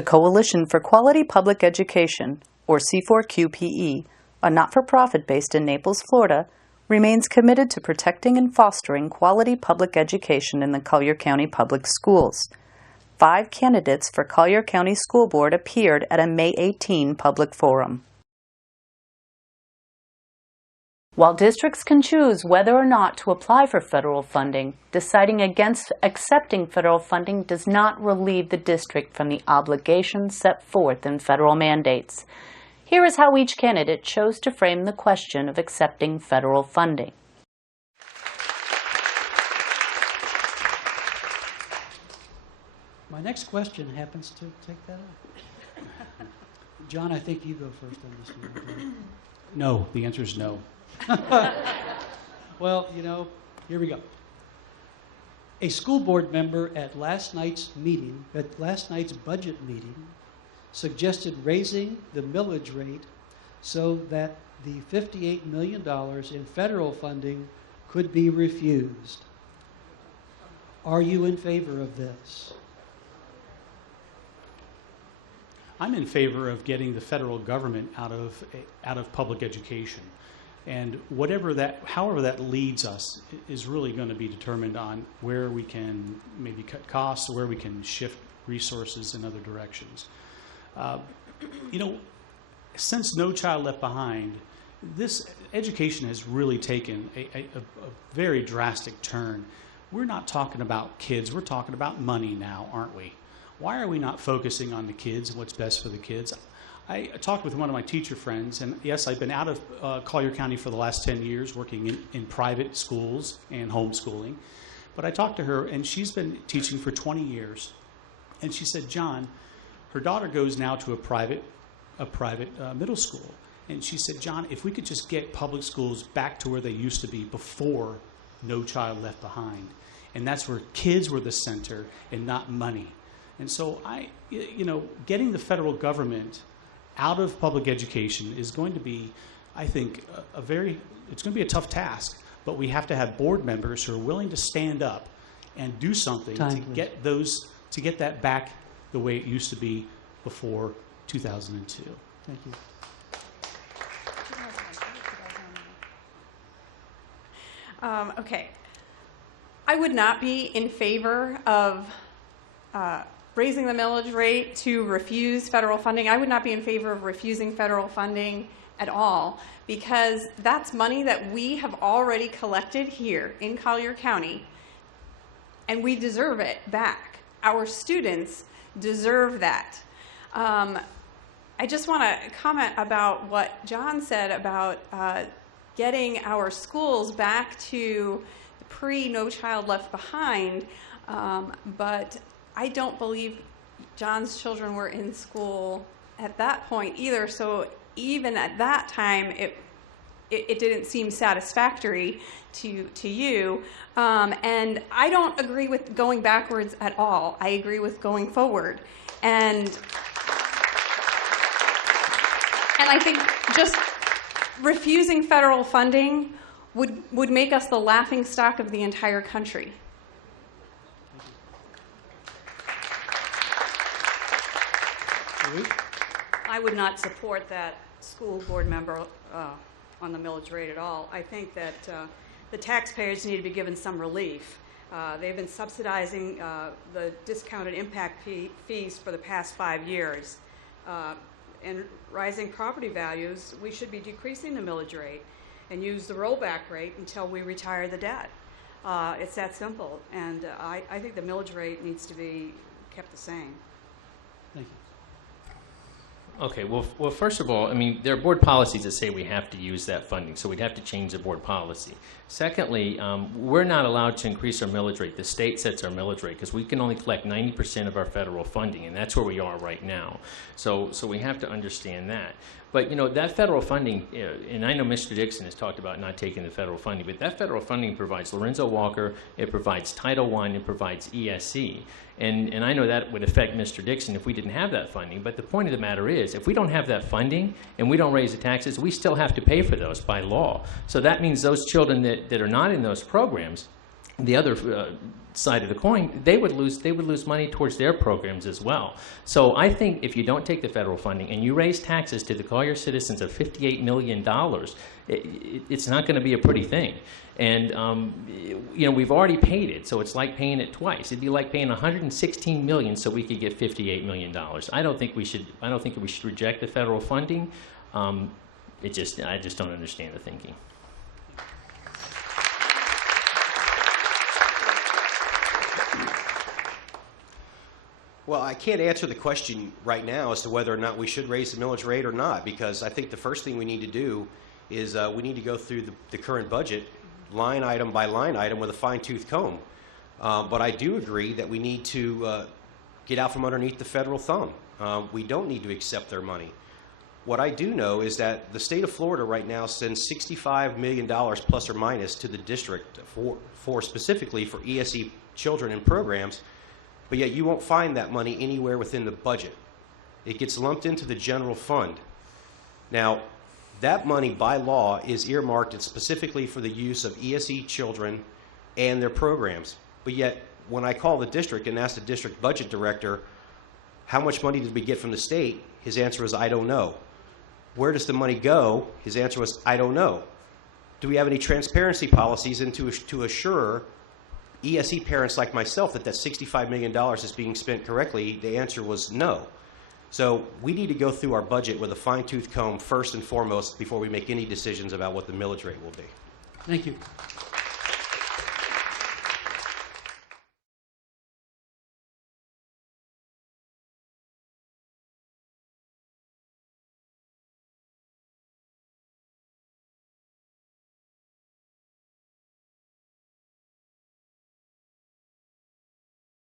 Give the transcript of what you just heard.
The Coalition for Quality Public Education, or C4QPE, a not-for-profit based in Naples, Florida, remains committed to protecting and fostering quality public education in the Collier County Public Schools. 5 candidates for Collier County School Board appeared at a May 18 public forum. While districts can choose whether or not to apply for federal funding, deciding against accepting federal funding does not relieve the district from the obligations set forth in federal mandates. Here is how each candidate chose to frame the question of accepting federal funding. My next question happens to take that up. John, I think you go first on this one. No, the answer is no. Well, you know, here we go. A school board member at last night's budget meeting, suggested raising the millage rate so that the $58 million in federal funding could be refused. Are you in favor of this? I'm in favor of getting the federal government out of public education. And however that leads us is really going to be determined on where we can maybe cut costs, or where we can shift resources in other directions. You know, since No Child Left Behind, this education has really taken a very drastic turn. We're not talking about kids, we're talking about money now, aren't we? Why are we not focusing on the kids and what's best for the kids? I talked with one of my teacher friends, and yes, I've been out of Collier County for the last 10 years working in private schools and homeschooling. But I talked to her, and she's been teaching for 20 years. And she said, John, her daughter goes now to a private middle school. And she said, John, if we could just get public schools back to where they used to be before No Child Left Behind. And that's where kids were the center and not money. And so getting the federal government out of public education is going to be, I think, it's going to be a tough task, but we have to have board members who are willing to stand up and do something to get that back the way it used to be before 2002. Thank you. Okay. I would not be in favor of raising the millage rate to refuse federal funding. I would not be in favor of refusing federal funding at all, because that's money that we have already collected here in Collier County, and we deserve it back. Our students deserve that. I just want to comment about what John said about getting our schools back to pre-No Child Left Behind, but I don't believe John's children were in school at that point either, so even at that time it didn't seem satisfactory to you. And I don't agree with going backwards at all. I agree with going forward. And I think just refusing federal funding would make us the laughingstock of the entire country. I would not support that school board member on the millage rate at all. I think that the taxpayers need to be given some relief. They've been subsidizing the discounted impact fees for the past 5 years. And rising property values, we should be decreasing the millage rate and use the rollback rate until we retire the debt. It's that simple. And I think the millage rate needs to be kept the same. Thank you. Okay, well, first of all, I mean, there are board policies that say we have to use that funding, so we'd have to change the board policy. Secondly, we're not allowed to increase our millage rate. The state sets our millage rate because we can only collect 90% of our federal funding, and that's where we are right now. So we have to understand that. But, you know, that federal funding, and I know Mr. Dixon has talked about not taking the federal funding, but that federal funding provides Lorenzo Walker, it provides Title I, it provides ESC. And I know that would affect Mr. Dixon if we didn't have that funding. But the point of the matter is, if we don't have that funding and we don't raise the taxes, we still have to pay for those by law. So that means those children that are not in those programs the other side of the coin, they would lose money towards their programs as well. So I think if you don't take the federal funding and you raise taxes to the Collier citizens of $58 million, it's not going to be a pretty thing. And you know, we've already paid it, so it's like paying it twice. It'd be like paying $116 million so we could get $58 million. I don't think we should reject the federal funding. I just don't understand the thinking. Well, I can't answer the question right now as to whether or not we should raise the millage rate or not, because I think the first thing we need to do is we need to go through the current budget line item by line item with a fine-tooth comb. But I do agree that we need to get out from underneath the federal thumb. We don't need to accept their money. What I do know is that the state of Florida right now sends $65 million plus or minus to the district for specifically for ESE children and programs, but yet you won't find that money anywhere within the budget. It gets lumped into the general fund. Now, that money by law is earmarked specifically for the use of ESE children and their programs. But yet, when I call the district and ask the district budget director, how much money did we get from the state? His answer is, I don't know. Where does the money go? His answer was, I don't know. Do we have any transparency policies to assure ESE parents like myself that $65 million is being spent correctly? The answer was no. So we need to go through our budget with a fine-tooth comb first and foremost before we make any decisions about what the millage rate will be. Thank you.